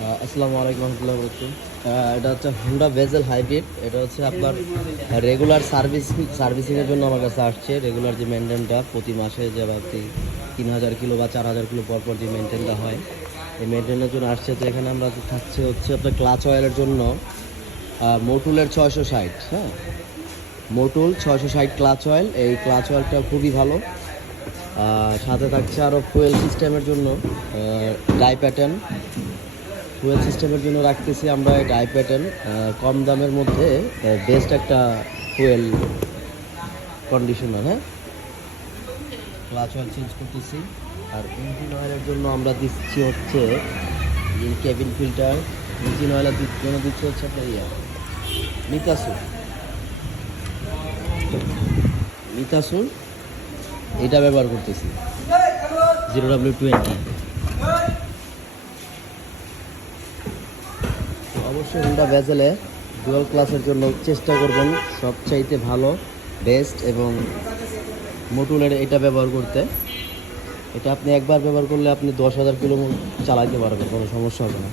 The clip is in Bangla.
আসসালামু আলাইকুম রহমতুল্লাহ বরকাতুহু। এটা হচ্ছে হুন্ডা ভেজেল হাইব্রিড। এটা হচ্ছে আপনার রেগুলার সার্ভিসিংয়ের জন্য আমার কাছে আসছে। রেগুলার যে মেনটেনটা প্রতি মাসে যে আপনি 3000 কিলো বা 4000 কিলো পর পর যে মেনটেনটা হয়, এই মেনটেনের জন্য আসছে। তো এখানে আমরা থাকছে হচ্ছে আপনার ক্লাচ অয়েলের জন্য মোটুলের 660, হ্যাঁ, মোটুল 660 ক্লাচ অয়েল। এই ক্লাচ অয়েলটা খুবই ভালো। সাথে থাকছে আরও ফুয়েল সিস্টেমের জন্য ডাই প্যাটার্ন। ফুয়েল সিস্টেমের জন্য রাখতেছি আমরা এই ডাই প্যাটার্ন, কম দামের মধ্যে বেস্ট একটা ফুয়েল কন্ডিশনার। হ্যাঁ, ক্লাচ অয়েল চেঞ্জ করতেছি। আর ইঞ্জিন অয়েলের জন্য আমরা দিচ্ছি হচ্ছে কেবিন ফিল্টার। ইঞ্জিন অয়েলের জন্য দিচ্ছি হচ্ছে আপনার মিতাসুর মিতাসুর এটা ব্যবহার করতেছি 0W20। অবশ্যই হুন্ডা ভেজেলে ডুয়াল ক্লাসের জন্য চেষ্টা করবেন সবচাইতে ভালো, বেস্ট এবং মোটুলের এটা ব্যবহার করতে। এটা আপনি একবার ব্যবহার করলে আপনি 10,000 কিলো চালাতে পারবেন, কোনো সমস্যা হবে না।